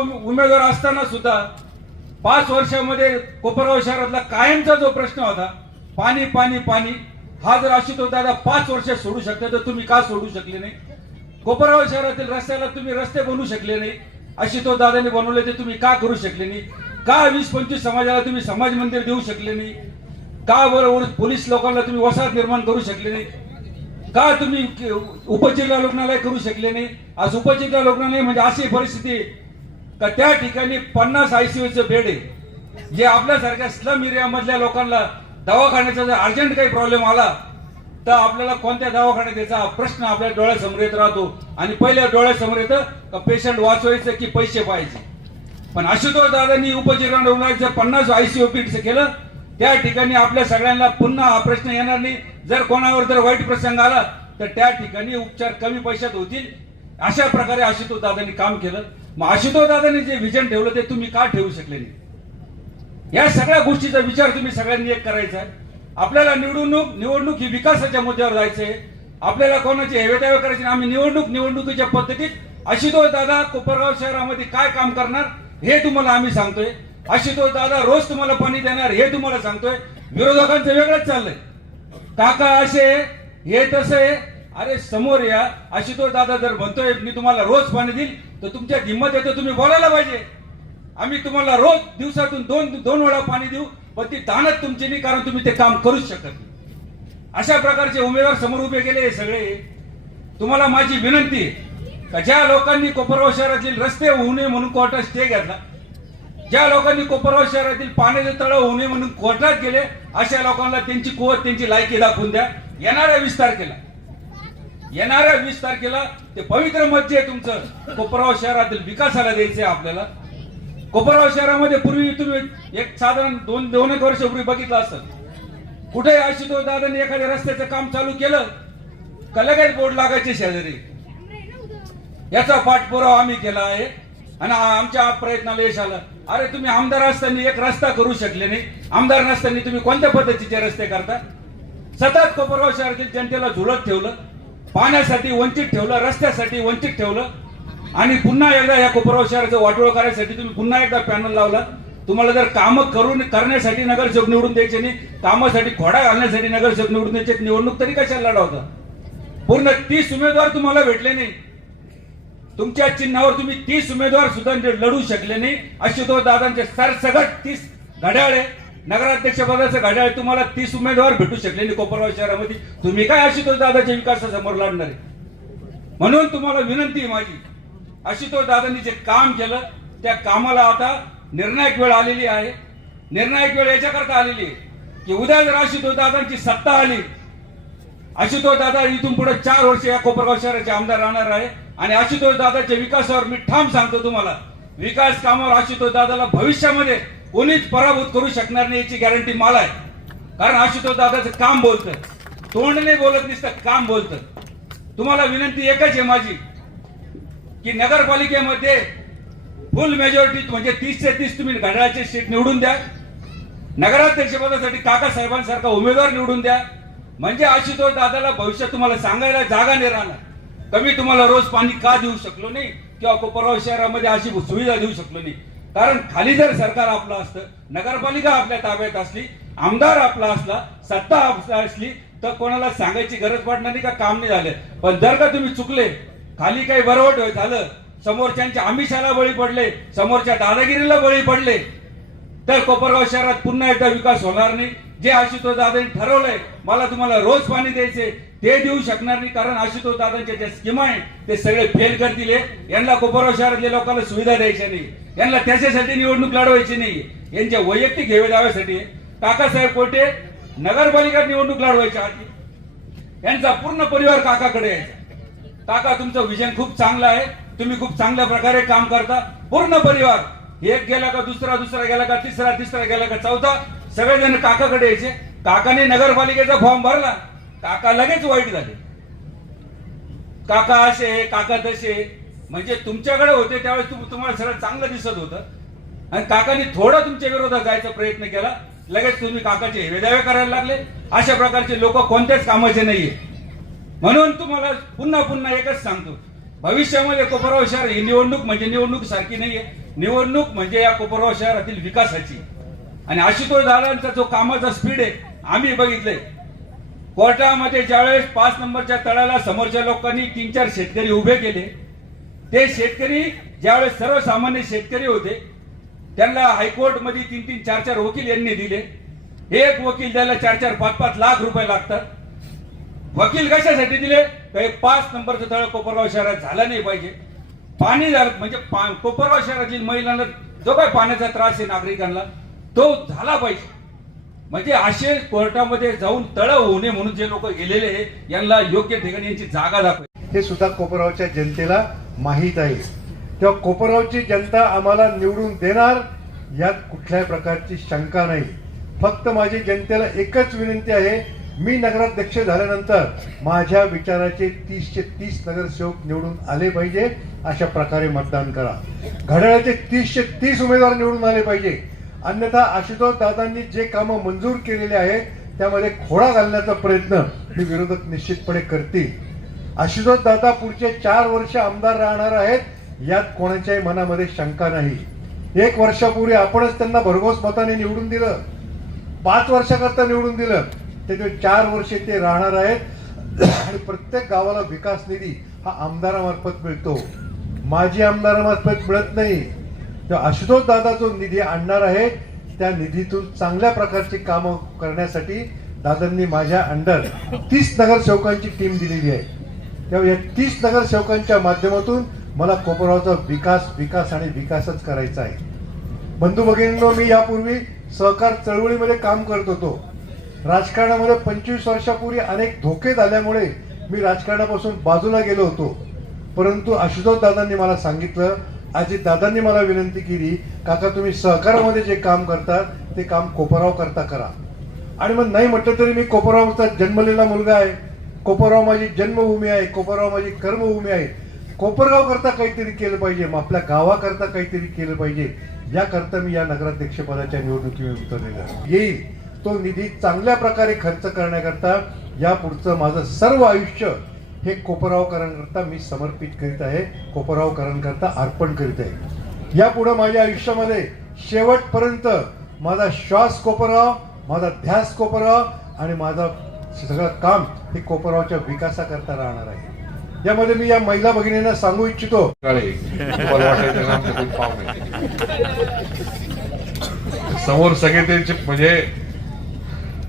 उमेदवार असताना सुद्धा 5 वर्षामध्ये कोपरगाव शहरातला कायमचा जो प्रश्न होता पाणी पाणी पाणी, हा जर आशुतोष दादा 5 वर्ष सोडू शकते तर तुम्ही का सोडू शकले नाही? कोपरगाव शहरातील रस्त्याला तुम्ही रस्ते बनवू शकले नाही, आशुतोष दादांनी बनवले ते तुम्ही का करू शकले नाही? का 20-25 समाजाला तुम्ही समाज मंदिर देऊ शकले नाही? का बरोबर पोलीस लोकांना तुम्ही वसाहत निर्माण करू शकले नाही? का तुम्ही उपजिल्हा रुग्णालय करू शकले नाही? आज उपजिल्हा रुग्णालय म्हणजे अशी परिस्थिती का त्या ठिकाणी 50 ICUचे बेड आहे, जे आपल्यासारख्या स्लम एरिया मधल्या लोकांना दवाखान्याचा जर अर्जंट काही प्रॉब्लेम आला तर आपल्याला कोणत्या दवाखान्यात यायचा प्रश्न आपल्या डोळ्यासमोर येत राहतो आणि पहिल्या डोळ्यासमोर येतं का पेशंट वाचवायचं की पैसे पाहायचे. पण आशुतोष दादांनी उपजिल्हा रुग्णालयाचं 50 ICU बेडचं केलं. त्या ठिकाणी आपल्या सगळ्यांना पुन्हा हा प्रश्न येणार नाही. जर कोणावर जर वाईट प्रसंग आला तर त्या ठिकाणी उपचार कमी पैशात होतील. अशा प्रकारे आशुतोष दादांनी काम केलं. मग आशुतोष दादांनी जे विजन ठेवलं ते तुम्ही का ठेवू शकले नाही? या सगळ्या गोष्टीचा विचार तुम्ही सगळ्यांनी एक करायचा आहे. आपल्याला निवडणूक ही विकासाच्या मुद्द्यावर जायचंय. आपल्याला कोणाची हेवेदावे करायची नाही. आम्ही निवडणुकीच्या पद्धतीत आशुतोष दादा कोपरगाव शहरामध्ये काय काम करणार हे तुम्हाला आम्ही सांगतोय. आशुतोष दादा रोज तुम्हाला पाणी देणार हे तुम्हाला सांगतोय. विरोधकांचं वेगळंच चाललंय, काका असे हे तसे. अरे समोर या. आशुतोष दादा जर म्हणतोय मी तुम्हाला रोज पाणी देईल तर तुमच्या हिंमत येतो, तुम्ही बोलायला पाहिजे. आम्ही तुम्हाला रोज दिवसातून दोन वेळा पाणी देऊ, पण ती ताणत तुमची नाही, कारण तुम्ही ते काम करूच शकत नाही. अशा प्रकारचे उमेदवार समोर उभे केले हे सगळे. तुम्हाला माझी विनंती का ज्या लोकांनी कोपरगाव शहरातील रस्ते होऊ नये म्हणून कोर्टात स्टे घेतला, ज्या लोकांनी कोपरगाव शहरातील पाण्याचे तळं होऊ नये म्हणून कोर्टात गेले, अशा लोकांना त्यांची कुवत त्यांची लायकी दाखवून द्या. येणाऱ्या 20 तारखेला ते पवित्र मत जे तुमचं कोपरगाव शहरातील विकासाला द्यायचे आपल्याला. कोपरगाव शहरामध्ये पूर्वी तुम्ही एक साधारण दोन एक वर्षापूर्वी बघितलं असतं, कुठे आशुतोष दादांनी एखाद्या रस्त्याचं काम चालू केलं का लगेच बोर्ड लागायचे शेजारी. याचा पाठपुरावा आम्ही केला आहे आणि आमच्या प्रयत्नाला यश आलं. अरे तुम्ही आमदार असताना एक रस्ता करू शकले नाही. आमदार नसताना तुम्ही कोणत्या पद्धतीचे रस्ते करता? सतत कोपरगाव शहरातील जनतेला झुलत ठेवलं, पाण्यासाठी वंचित ठेवलं, रस्त्यासाठी वंचित ठेवलं आणि पुन्हा एकदा या कोपरगाव शहराचं वाटोळ करायसाठी तुम्ही पुन्हा एकदा पॅनल लावला. तुम्हाला जर कामं करण्यासाठी नगरसेवक निवडून द्यायचे नाही, कामासाठी खोडा घालण्यासाठी नगरसेवक निवडून द्यायचे, निवडणूक तरी कशाला लढवता? पूर्ण 30 उमेदवार तुम्हाला भेटले नाही. तुमच्या चिन्हावर तुम्ही 30 उमेदवार सुद्धा लढू शकले नाही. आशुतोष दादांचे सरसगट 30 घड्याळे, नगराध्यक्ष पदाचं घड्याळ तुम्हाला 30 उमेदवार भेटू शकले नाही कोपरगाव शहरामध्ये. तुम्ही काय आशुतोष दादाच्या विकासासमोर लढणार आहे? म्हणून तुम्हाला विनंती आहे माझी, आशुतोष दादांनी जे काम केलं त्या कामाला आता निर्णायक वेळ आलेली आहे. निर्णायक वेळ याच्याकरता आलेली आहे की उद्या जर आशुतोष दादांची सत्ता आली, आशुतोष दादा इथून पुढे 4 वर्ष या कोपरगाव शहराचे आमदार राहणार आहे आणि आशुतोष दादाच्या विकासावर मी ठाम सांगतो तुम्हाला, विकास कामावर आशुतोष दादाला भविष्यामध्ये कोणीच पराभूत करू शकणार नाही याची गॅरंटी मला आहे. कारण आशुतोष दादाचं काम बोलतं, तोंड नाही बोलत नुसतं काम बोलतं. तुम्हाला विनंती एकच आहे माझी की नगरपालिकेमध्ये फुल मेजॉरिटी म्हणजे 30 ते 30 तुम्ही घड्याळाचे सीट निवडून द्या. नगराध्यक्ष पदासाठी काका साहेबांसारखा उमेदवार निवडून द्या. म्हणजे आशुतोष दादाला भविष्यात तुम्हाला सांगायला जागा नाही राहणार. कमी तुम्हाला रोज पाणी का देऊ शकलो नाही किंवा कोपरगाव शहरामध्ये अशी सुविधा देऊ शकलो नाही. कारण खाली जर सरकार आपलं असतं, नगरपालिका आपल्या ताब्यात असली, आमदार आपला असला, सत्ता असली तर कोणाला सांगायची गरज पडणार नाही का काम नाही झालं. पण जर का तुम्ही चुकले, खाली काही बरवट झालं, समोरच्यांच्या आमिषाला बळी पडले, समोरच्या दादागिरीला बळी पडले, तर कोपरगाव शहरात पुन्हा एकदा विकास होणार नाही. जे आशुतोष दादांनी ठरवलंय मला तुम्हाला रोज पाणी द्यायचे ते देऊ शकणार नाही. कारण आशुतोष दादांच्या ज्या स्कीम आहे ते सगळे फेल करतील. यांना कोपरगाव शहरातल्या लोकांना सुविधा द्यायच्या नाही, यांना त्याच्यासाठी निवडणूक लढवायची नाही, यांच्या वैयक्तिक हेवेदाव्यासाठी. काकासाहेब कोटे नगरपालिका निवडणूक लढवायच्या आधी यांचा पूर्ण परिवार काकाकडे यायचा. काका तुमचं विजन खूप चांगलं आहे, तुम्ही खूप चांगल्या प्रकारे काम करता. पूर्ण परिवार, एक गेला का दुसरा गेला का तिसरा गेला का चौथा, सगळेजण काकाकडे यायचे. काकाने नगरपालिकेचा फॉर्म भरला, काका लगेच वाईट झाले. काका असे काका तसे, म्हणजे तुमच्याकडे होते त्यावेळेस तुम्हाला सगळं चांगलं दिसत होतं आणि काकाने थोडा तुमच्या विरोधात जायचा प्रयत्न केला, लगेच तुम्ही काकाचे हेवेदावे करायला लागले. अशा प्रकारचे लोक कोणत्याच कामाचे नाहीये. म्हणून तुम्हाला पुन्हा एकच सांगतो भविष्यामध्ये कोपरगाव शहर ही निवडणूक म्हणजे निवडणूक सारखी नाहीये, निवडणूक म्हणजे या कोपरगाव शहरातील विकासाची. आणि आशुतोष दादांचा जो कामाचा स्पीड आहे आम्ही बघितलंय. कोर्टामध्ये ज्यावेळेस 5 नंबरच्या तळाला समोरच्या लोकांनी 3-4 शेतकरी उभे केले, ते शेतकरी ज्यावेळेस सर्वसामान्य शेतकरी होते त्यांना हायकोर्ट मध्ये 3-3, 4-4 वकील यांनी दिले. एक वकील द्यायला 4-4, 5-5 लाख रुपये लागतात. वकील कशासाठी दिले? काही 5 नंबरचं तळ कोपरगाव शहरात झालं नाही पाहिजे. पाणी झालं म्हणजे कोपरगाव शहरातील महिलांना जो काही पाण्याचा त्रास आहे नागरिकांना तो झाला पाहिजे. म्हणजे असे कोर्टामध्ये जाऊन तळ होऊ नये म्हणून जे लोक गेलेले आहे यांना योग्य ठिकाणी यांची जागा दाखवायची. हे सुद्धा कोपरगावच्या जनतेला माहीत आहे. तेव्हा कोपरगावची जनता आम्हाला निवडून देणार यात कुठल्याही प्रकारची शंका नाही. फक्त माझी जनतेला एकच विनंती आहे, मी नगराध्यक्ष झाल्यानंतर माझ्या विचाराचे 30चे 30 नगरसेवक निवडून आले पाहिजे. अशा प्रकारे मतदान करा. घड्याळाचे 30चे 30 उमेदवार निवडून आले पाहिजे. अन्यथा आशुतोष दादांनी जे कामं मंजूर केलेले आहेत त्यामध्ये खोडा घालण्याचा प्रयत्न हे विरोधक निश्चितपणे करतील. आशुतोष दादा पुढचे 4 वर्ष आमदार राहणार आहेत यात कोणाच्याही मनामध्ये शंका नाही. 1 वर्षापूर्वी आपणच त्यांना भरघोस मताने निवडून दिलं, 5 वर्षाकरता निवडून दिलं. त्याचे 4 वर्षे ते राहणार आहेत आणि प्रत्येक गावाला विकास निधी हा आमदारामार्फत मिळतो, माजी आमदारामार्फत मिळत नाही. तेव्हा आशुतोष दादा जो निधी आणणार आहे त्या निधीतून चांगल्या प्रकारची कामं करण्यासाठी दादांनी माझ्या अंडर 30 नगरसेवकांची टीम दिलेली आहे. तेव्हा या 30 नगरसेवकांच्या माध्यमातून मला कोपरगावचा विकास आणि विकासच करायचा आहे. बंधू भगिनींनो, मी यापूर्वी सहकार चळवळीमध्ये काम करत होतो. राजकारणामध्ये 25 वर्षापूर्वी अनेक धोके झाल्यामुळे मी राजकारणापासून बाजूला गेलो होतो. परंतु आशुतोष दादांनी मला सांगितलं, अजित दादांनी मला विनंती केली, काका तुम्ही सहकारामध्ये जे काम करतात ते काम कोपरगाव करता करा. आणि मग नाही म्हटलं तरी मी कोपरगावचा जन्मलेला मुलगा आहे. कोपरगाव माझी जन्मभूमी आहे, कोपरगाव माझी कर्मभूमी आहे. कोपरगाव करता काहीतरी केलं पाहिजे, मग आपल्या गावाकरता काहीतरी केलं पाहिजे. याकरता मी या नगराध्यक्ष पदाच्या निवडणुकीमध्ये उतरलेलो येईल. तो निधी चांगल्या प्रकारे खर्च करण्याकरता यापुढचं माझं सर्व आयुष्य हे कोपरगावकरांकरता मी समर्पित करीत आहे, कोपरगावकरांकरता अर्पण करीत आहे. यापुढे माझ्या आयुष्यामध्ये शेवटपर्यंत माझा श्वास कोपरगाव, माझा ध्यास कोपरगाव आणि माझा सगळं काम हे कोपरगावच्या विकासाकरता राहणार आहे. यामध्ये मी या महिला भगिनींना सांगू इच्छितो, समोर सगळे त्यांचे म्हणजे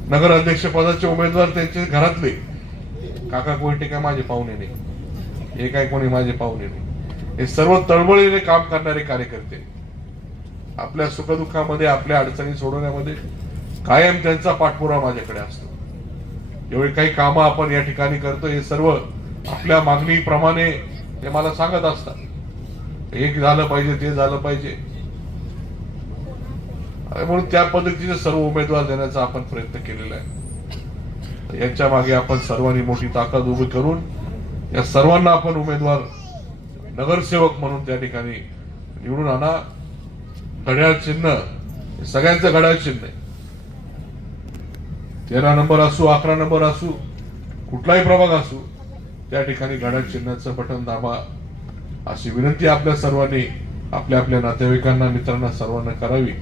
नगर अध्यक्ष पदाचे उमेदवार त्यांचे घरातले काका कोयटे काय माझे पाहुणे नाही, हे काय कोणी माझे पाहुणे नाही. हे सर्व तळमळीने काम करणारे कार्यकर्ते आपल्या सुखदुःखामध्ये आपल्या अडचणी सोडवण्यामध्ये कायम त्यांचा पाठपुरावा माझ्याकडे असतो. एवढे काही कामं आपण या ठिकाणी करतो हे सर्व आपल्या मागणीप्रमाणे ते मला सांगत असतात, हे झालं पाहिजे ते झालं पाहिजे. म्हणून त्या पद्धतीचे सर्व उमेदवार देण्याचा आपण प्रयत्न केलेला आहे. यांच्या मागे आपण सर्वांनी मोठी ताकद उभी करून या सर्वांना आपण उमेदवार नगरसेवक म्हणून त्या ठिकाणी निवडून आणा. घड्याळ चिन्ह सगळ्यांचं घड्याळ चिन्ह आहे. 13 नंबर असू 11 नंबर असू कुठलाही प्रभाग असू त्या ठिकाणी घड्याळ चिन्हाचं बटन दाबा अशी विनंती आपल्या सर्वांनी आपल्या आपल्या नातेवाईकांना मित्रांना सर्वांना करावी.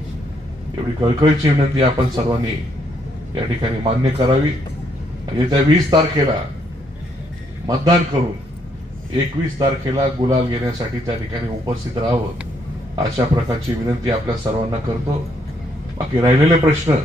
एवढी कळकळीची विनंती आपण सर्वांनी या ठिकाणी मान्य करावी. येत्या 20 तारखेला मतदान करून 21 तारखेला गुलाल घेण्यासाठी त्या ठिकाणी उपस्थित राहावं अशा प्रकारची विनंती आपल्या सर्वांना करतो. बाकी राहिलेले प्रश्न